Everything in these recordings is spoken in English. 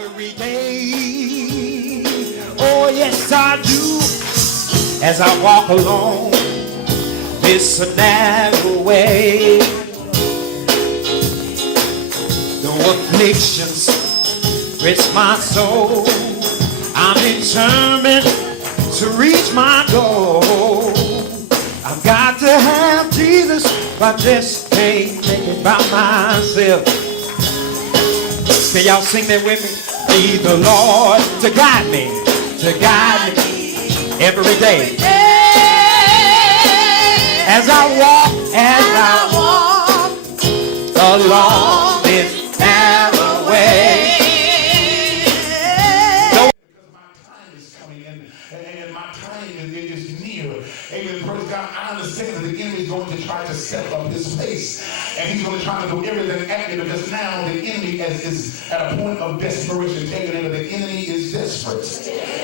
every day. Oh, yes, I do. As I walk along this narrow way, though afflictions press my soul, I'm determined to reach my goal. I've got to have Jesus, but just can't make it by myself. Can y'all sing that with me? Need the Lord to guide me every day. As I walk along this narrow way. Because my time is coming and my time is near. Amen. Praise God. I understand that the enemy is going to try to set up his face. And he's going to try to do everything at me, because now the enemy is at a point of desperation. Tell you that the enemy is desperate.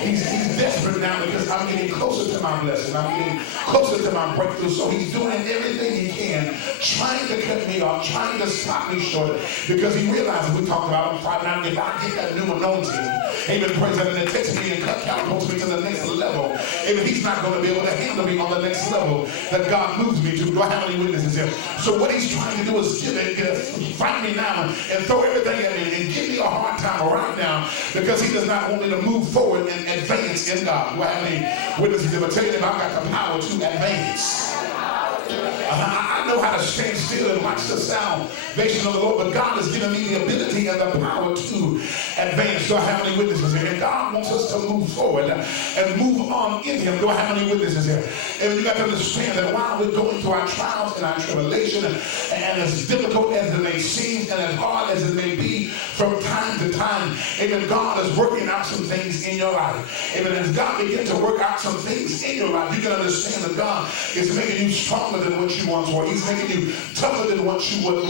He's desperate now because I'm getting closer to my blessing. I'm getting closer to my breakthrough. So he's doing everything he can, trying to cut me off, trying to stop me short, because he realizes, we talked about on Friday night, if I get that new anointing, amen, praise God, and it takes me and catapults me to the next level, amen, he's not going to be able to handle me on the next level that God moves me to. Do I have any witnesses here? So what he's trying to do is fight me now and throw everything at me and give me a hard time right now, because he does not want me to move forward and advance in God. Do I have any witnesses here? But tell you that I've got the power to advance. I know how to stand still and watch the salvation of the Lord, but God has given me the ability and the power to advance. Do I have any witnesses here? And God wants us to move forward and move on in him. Do I have any witnesses here? And you got to understand that while we're going through our trials and our tribulation, and as difficult as it may seem and as hard as it may be from time to time, amen, God is working out some things in your life. Amen. As God begins to work out some things in your life, you can understand that God is making you stronger than what you once were. He's making you tougher than what you once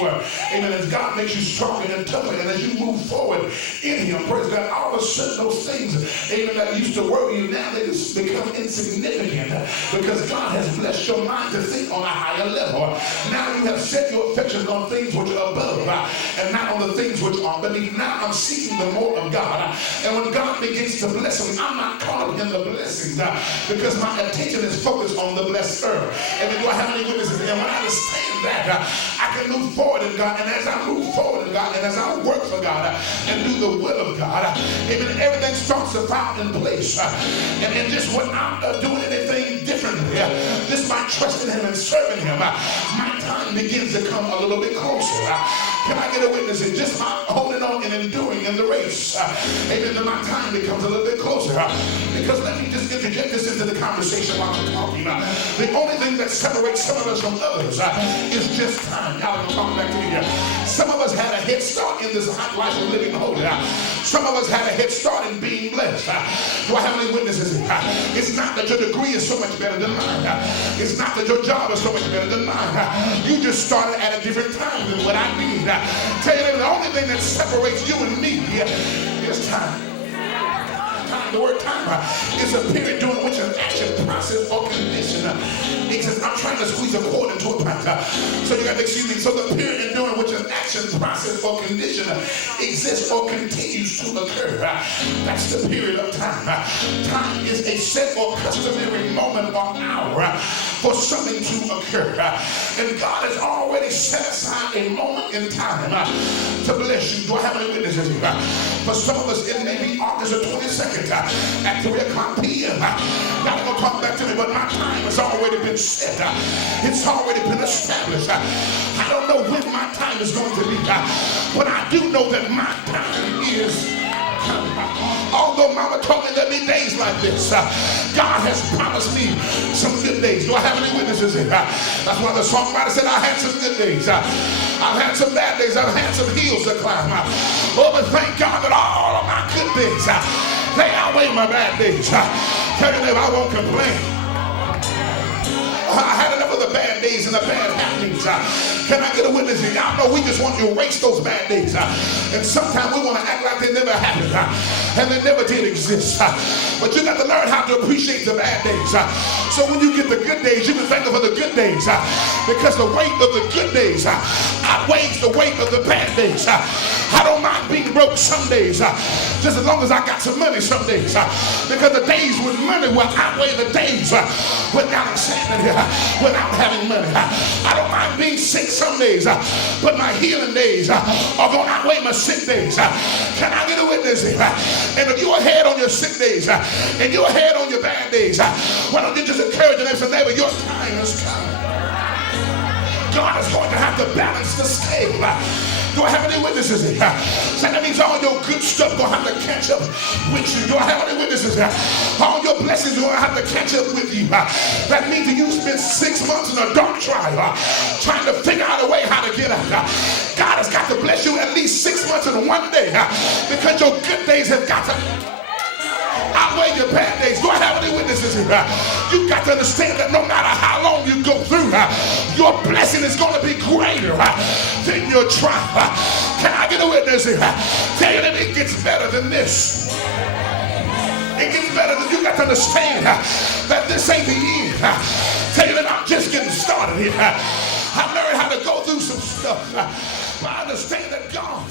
were. Amen. As God makes you stronger and tougher, and as you move forward in him, praise God, all of a sudden those things, amen, that used to worry you, now they just become insignificant, because God has blessed your mind to think on a higher level. Now you have set your affections on things which are above and not on the things which are beneath. Now I'm seeking the more of God. And when God begins to bless me, I'm not caught up in the blessings because my attention is focused on the blesser. And do I have any witnesses? And when I understand that, I can move forward in God. And as I move forward in God, and as I work for God and do the will of God, amen, everything starts to fall in place. And just when I'm doing anything differently, just by trusting him and serving him, my time begins to come a little bit closer. Can I get a witness? And just by holding on and enduring in the race, amen, then my time becomes a little bit closer. Because let me just interject this into the conversation while I'm talking. The only thing that separates some of us from others is just time. Y'all are talking back to me here. Some of us had a head start in this hot life of living holy. Some of us had a head start in being blessed. Do I have any witnesses? It's not that your degree is so much better than mine. It's not that your job is so much better than mine. You just started at a different time than what I did. Tell you that the only thing that separates you and me is time. The word time is a period during which an action, process, or condition exists. I'm trying to squeeze a cord into a pint. So you got to excuse me. So the period during which an action, process, or condition exists or continues to occur, that's the period of time. Time is a set or customary moment or hour for something to occur. And God has already set aside a moment in time to bless you. Do I have any witnesses here? For some of us, it may be August the 22nd at 3 o'clock p.m. Y'all gonna talk back to me, but my time has already been set. It's already been established. I don't know when my time is going to be, but I do know that my time is coming. Although mama told me there'd be days like this, God has promised me some good days. Do I have any witnesses here? That's why the songwriter said, I had some good days. I've had some bad days. I've had some hills to climb. Oh, but thank God that all of my good days, they outweigh my bad days. Tell your neighbor, I won't complain. I had enough of the bad days and the bad happenings. Can I get a witness here? Y'all know we just want to erase those bad days. And sometimes we want to act like they never happened. And they never did exist. But you got to learn how to appreciate the bad days. So when you get the good days, you can thank them for the good days. Because the weight of the good days outweighs the weight of the bad days. I don't mind being broke some days, just as long as I got some money some days, because the days with money will outweigh the days without insanity, without having money. I don't mind being sick some days, but my healing days are going to outweigh my sick days. Can I get a witness here? And if you're ahead on your sick days and you're ahead on your bad days, why don't you just encourage your neighbor, your time is coming. God is going to have to balance the scale. Do I have any witnesses here? So that means all your good stuff going to have to catch up with you. Do I have any witnesses here? All your blessings are going to have to catch up with you. That means that you spent 6 months in a dark trial trying to figure out a way how to get out. God has got to bless you at least 6 months in one day because your good days have got to outweigh your bad days. Do I have any witnesses here? You've got to understand that no matter how long you go through, your blessing is going to be greater than your trial. Can I get a witness here? Tell you that it gets better than this. It gets better than you got to understand that this ain't the end. Tell you that I'm just getting started here. I've learned how to go through some stuff. But I understand that God